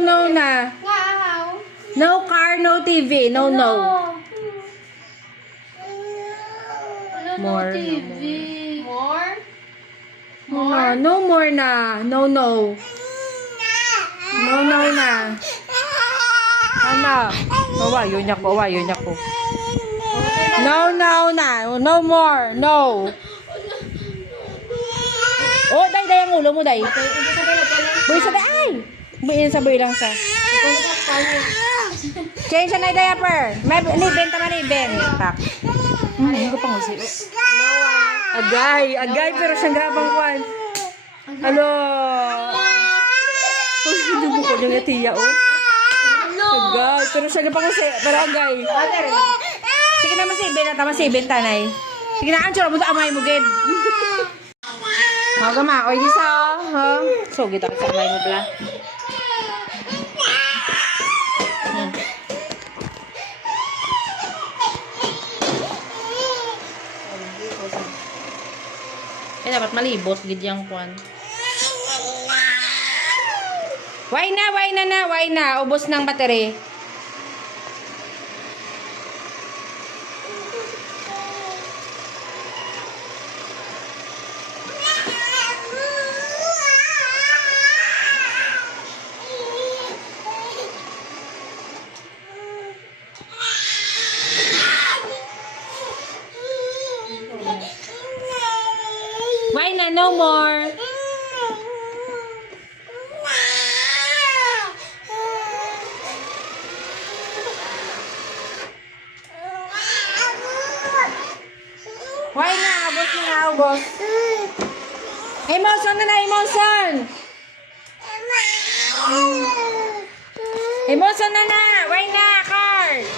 no na. No car, no TV. No, no. More. TV. More? No more na. No, no. No, no na. Ano? Yun ako. No, no na. No more. No. Oh, day ang ulo mo, day. Boy, sa day. Ay! Buin sa boy lang sa. Change na diaper. May benta man ibent. Tak. Hindi ko pang usi. Agay, pero siyang grabang kwan. Hello. Hindi mo ko yung atiya, oh. Agay, pero siya pang usi. Pero agay. Sige na masibin, tanay. Sige na, ansura mo amay mo, gid. Gama, oy di sa, ha? So, kita ka sa amay mo, bla. Dapat malibot gid yang kwan. Why na, ubos ng battery. Why na, no more. Why na, ubos. Emotion na, emotion. Emotion na, why na, card.